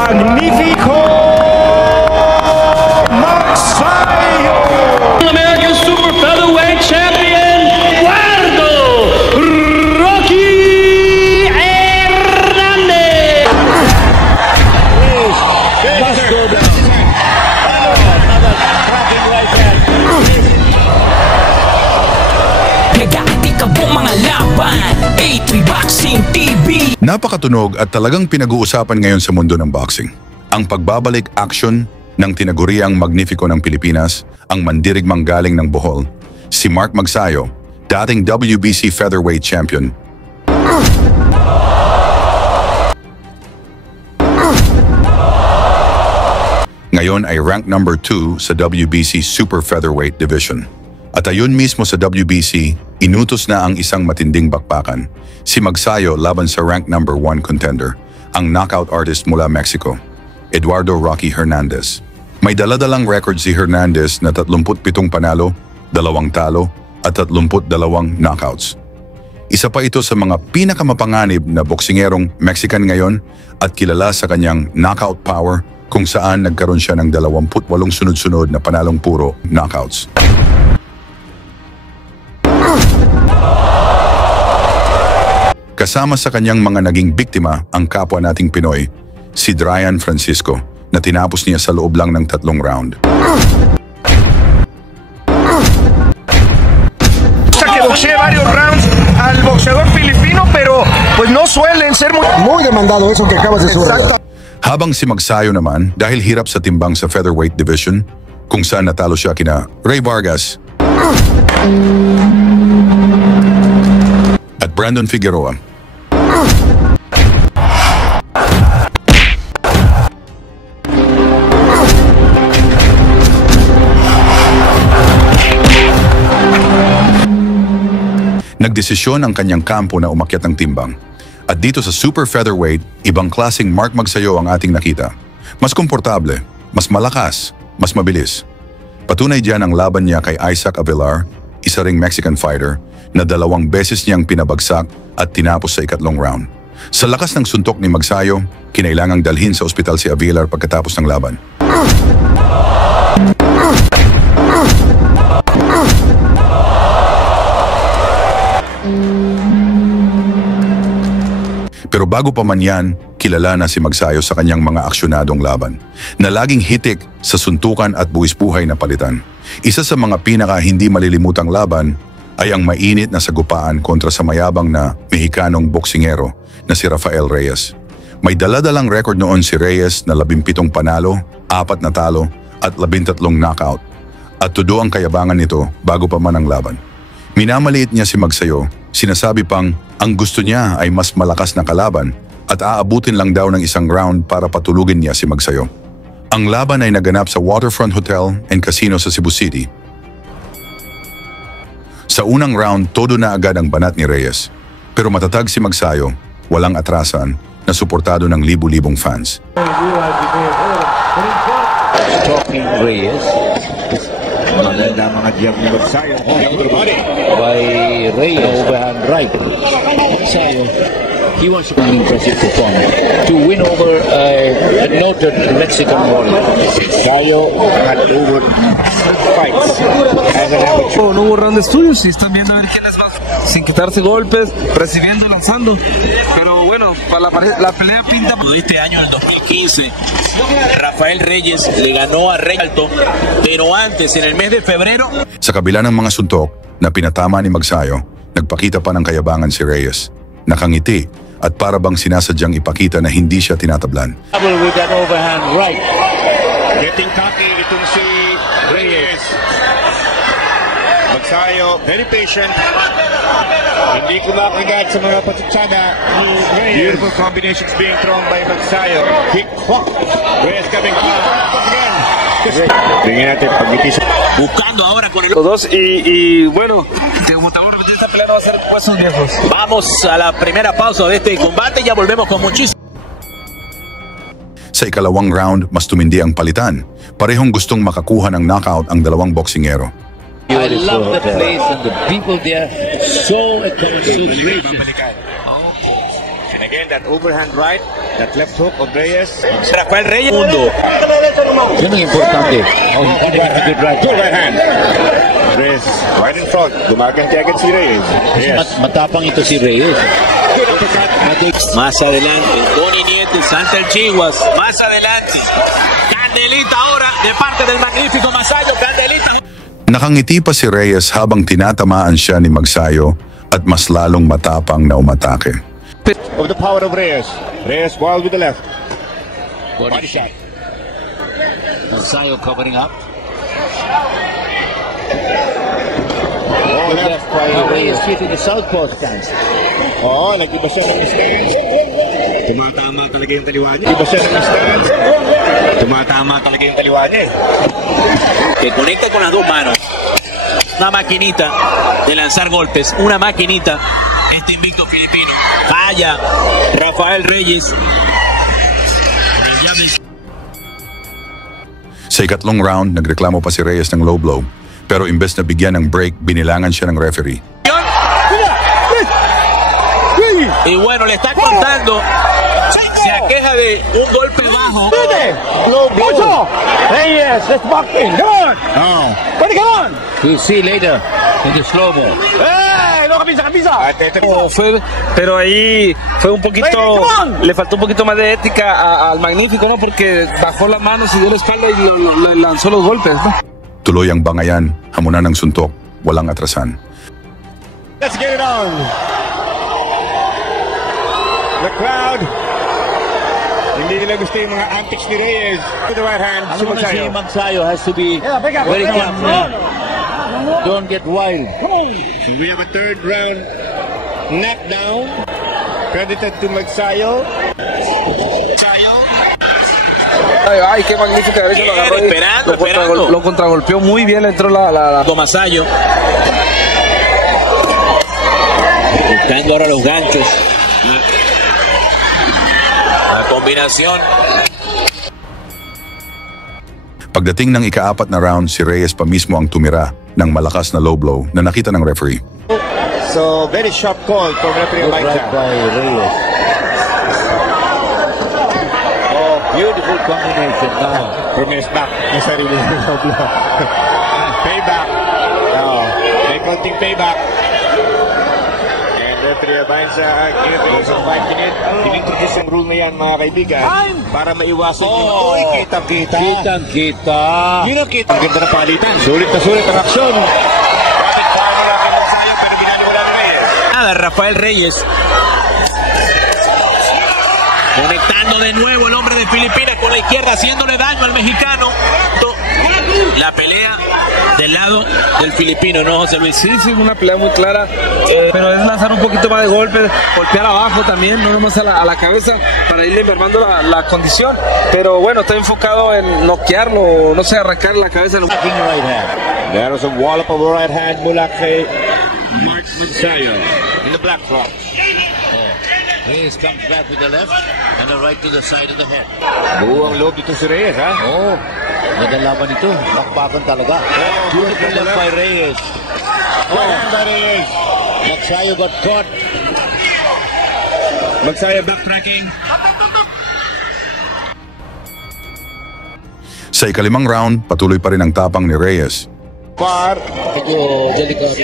Magnifico Magsayo! American Super Featherweight Champion, Eduardo Rocky Hernandez! Must go down. Another cracking right hand. Nagati ka po mga laban, A3 Boxing TV. Napakatunog at talagang pinag-uusapan ngayon sa mundo ng boxing. Ang pagbabalik action ng tinaguriang Magnifico ng Pilipinas, ang mandirigmang galing ng Bohol, si Mark Magsayo, dating WBC Featherweight Champion. Ngayon ay rank number 2 sa WBC Super Featherweight Division. At ayun mismo sa WBC, inutos na ang isang matinding bakbakan, si Magsayo laban sa rank number 1 contender, ang knockout artist mula Mexico, Eduardo Rocky Hernandez. May daladalang record si Hernandez na 37 panalo, 2 talo at 32 knockouts. Isa pa ito sa mga pinakamapanganib na boksingerong Mexican ngayon at kilala sa kanyang knockout power kung saan nagkaroon siya ng 28 sunod-sunod na panalong puro knockouts. Kasama sa kanyang mga naging biktima ang kapwa nating Pinoy, si Dryan Francisco, na tinapos niya sa loob lang ng 3 round. Que boxee varios rounds al boxeador filipino, pero pues no suelen ser muy demandado eso que acabas de decir. Habang si Magsayo naman, dahil hirap sa timbang sa featherweight division, kung saan natalo siya kina Ray Vargas at Brandon Figueroa. Nagdesisyon ang kanyang kampo na umakyat ng timbang. At dito sa Super Featherweight, ibang klaseng Mark Magsayo ang ating nakita. Mas komportable, mas malakas, mas mabilis. Patunay diyan ang laban niya kay Isaac Avilar, isa ring Mexican fighter, na 2 beses niyang pinabagsak at tinapos sa 3rd round. Sa lakas ng suntok ni Magsayo, kinailangang dalhin sa ospital si Avilar pagkatapos ng laban. Pero bago pa man yan, kilala na si Magsayo sa kanyang mga aksyonadong laban, na laging hitik sa suntukan at buwis-buhay na palitan. Isa sa mga pinaka hindi malilimutang laban ay ang mainit na sagupaan kontra sa mayabang na Mexicanong boksingero na si Rafael Reyes. May daladalang record noon si Reyes na 17 panalo, 4 na talo at 13 knockout. At todo ang kayabangan nito bago pa man ang laban. Minamaliit niya si Magsayo, sinasabi pang ang gusto niya ay mas malakas na kalaban at aabutin lang daw ng 1 round para patulugin niya si Magsayo. Ang laban ay naganap sa Waterfront Hotel and Casino sa Cebu City. Sa unang round, todo na agad ang banat ni Reyes. Pero matatag si Magsayo, walang atrasan, na suportado ng libu-libong fans. Talking Reyes. Maganda mga jab ni Magsayo. By Reyes. Overhand right. Magsayo. He wants to be an impressive performance to win over a noted Mexican warrior. Magsayo had over fights as an amateur. No hubo round de estudios y están viendo a ver quién es más sin quitarse golpes, recibiendo, lanzando. Pero bueno, para la pelea pinta. Este año, el 2015, Rafael Reyes le ganó a Rey Alto, pero antes, en el mes de febrero. Sa kabila ng mga suntok na pinatama ni Magsayo, nagpakita pa ng kayabangan si Reyes. Nakangiti at para bang sinasadyang ipakita na hindi siya tinatablan. With that overhand right. Getting cocky itong si Reyes. Magsayo, very patient. Hindi kumakagat sa mga patutsada ni Reyes. Beautiful combinations being thrown by Magsayo. Kick, hook. Reyes coming again. Tingnan natin pag-itis. Buscando ahora con el... Los dos y bueno, como estamos repitiendo esta pelea no va a ser huesos viejos. Vamos a la primera pausa de este combate y ya volvemos con muchísimo. Sa ikalawang round, mas tumindi ang palitan. Parehong gustong makakuha ng knockout ang 2 boksingero. I love the place and the people there. So accommodating. And again, that overhand right That left hook of Reyes. Rafael Reyes. Mundo. Yan ang importante. Good right hand. Reyes, right in front. Gumaganti agad si Reyes. Yes. Matapang ito si Reyes. Más adelante, Tony Nieto, Santa Chihuas. Más adelante, Candelita ahora de parte del magnífico Masayo. Candelita. Nakangiti pa si Reyes habang tinatamaan siya ni Magsayo at mas lalong matapang na umatake. Of the power of Reyes. Reyes wild with the left. Body shot. Magsayo covering up. Oh, left by Reyes here to the southpaw stance. Oh, nag-iba siya ng stance. Tumatama talaga yung taliwa niya. Iba siya ng stance. Tumatama talaga yung taliwa niya. Que conecta con las dos manos. Una maquinita de lanzar golpes. Una maquinita. Este invicto filipino. Falla Rafael Reyes. Sa ikatlong round, nagreklamo pa si Reyes ng low blow. Pero imbes na bigyan ng break, binilangan siya ng referee. Y bueno, le está contando. Se aqueja de un golpe bajo. Low blow. Reyes, let's back in. Come on. Oh. Ready, come on. We'll see later in the slow-mo. Hey, no, camisa. Pero ahí fue un poquito, le faltó un poquito más de ética al Magnífico, ¿no? Porque bajó las manos y dio la espalda y le lanzó los golpes, ¿no? Tuloy ang bangayan, hamunan ng suntok, walang atrasan. Let's get it on. The crowd. Hindi nila gusto yung mga antics ni Reyes. To the right hand, si Magsayo. Magsayo has to be very careful. Don't get wild. We have a third round knockdown. Credited to Magsayo. Ay, qué magnífica vez lo agarró. Esperando. Lo contragolpeó muy bien, le entró la... Masayo. Buscando ahora los ganchos. La combinación. Pagdating ng ika-4 na round, si Reyes pa mismo ang tumira ng malakas na low blow na nakita ng referee. So, very sharp call from referee Mike Right by Reyes. Oh, beautiful combination now. From his back. Yung sarili ng low blow. Payback. Oh, may konting payback. And referee Mike sa interview sa 5 minutes. Inintroduce yung rule na yan, mga kaibigan, para maiwasan yung kitang-kita. Kitang-kita. Yun ang kita. Ang ganda na palitan. Sulit na sulit ang aksyon. Bakit paano lang ang Magsayo pero binaliwala ni Reyes? Nada, Rafael Reyes. Conectando de nuevo el hombre de Filipinas con la izquierda, haciéndole daño al mexicano. La pelea del lado del filipino, ¿no, José Luis? Sí, una pelea muy clara. Pero es lanzar un poquito más de golpes, golpear abajo también, no nomás a la cabeza, para irle mermando la condición. Pero bueno, está enfocado en noquearlo, no sé, arrancar la cabeza. Right hand. There was a wallop of right hand mula kay Mark Magsayo in the black front. Reyes comes back with the left and the right to the side of the head. Buong loob dito si Reyes, ha? Oh, nagalaban ito. Bakbakan talaga. Beautiful left by Reyes. By Reyes. Magsayo got caught. Magsayo backtracking. Sa ika-5 round, patuloy pa rin ang tapang ni Reyes. Par. Medyo delikado.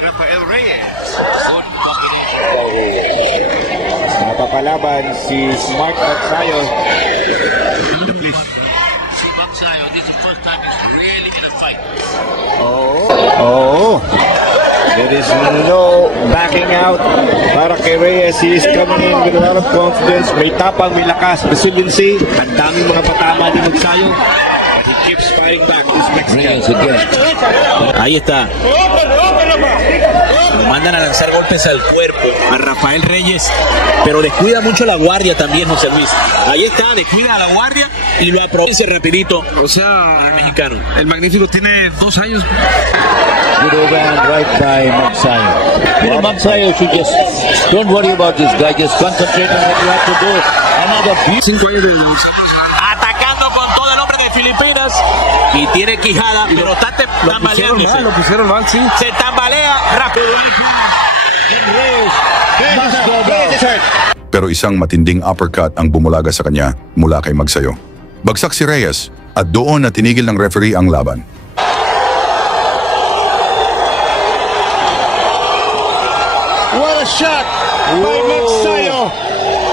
Rafael Reyes. Napapalaban si Smart Magsayo. Magsayo, this is the first time he's really in a fight. Oh. There is no backing out para kay Reyes. He is coming in with a lot of confidence. May tapang, may lakas, resiliency. Ang daming mga patama ni Magsayo. But he keeps fighting back. This Mexican. Ahí está. Lo mandan a lanzar golpes al cuerpo a Rafael Reyes, pero descuida mucho la guardia también, José Luis. Ahí está, descuida a la guardia y lo aprovecha rapidito. O sea, al mexicano. El Magnífico tiene 2 años. Good overhand right by Magsayo. You know, Magsayo should just don't worry about this guy. Just concentrate on what you have to do. Another 5 años de... Atacando con todo el hombre de Filipinas y tiene quijada, pero está tambaleándose. Lo pusieron mal, sí. Se tambalea rápido. Pero isang matinding uppercut ang bumulaga sa kanya mula kay Magsayo. Bagsak si Reyes at doon na tinigil ng referee ang laban. What a shot by Magsayo.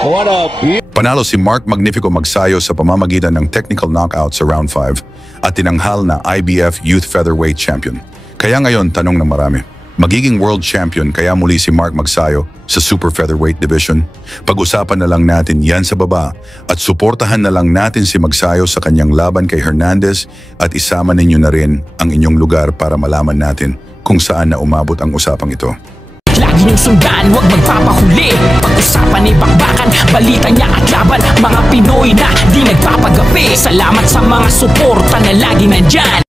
What a Panalo si Mark Magnifico Magsayo sa pamamagitan ng technical knockout sa round 5 at tinanghal na IBF Youth Featherweight Champion. Kaya ngayon tanong ng marami, magiging world champion kaya muli si Mark Magsayo sa Super Featherweight Division? Pag-usapan na lang natin yan sa baba at suportahan na lang natin si Magsayo sa kanyang laban kay Hernandez at isama ninyo na rin ang inyong lugar para malaman natin kung saan na umabot ang usapang ito. Lagi niyong sundan, huwag magpapahuli. Pag-usapan ni bakbakan, balita niya at laban. Mga Pinoy na di nagpapagapi. Salamat sa mga suporta na lagi nandyan.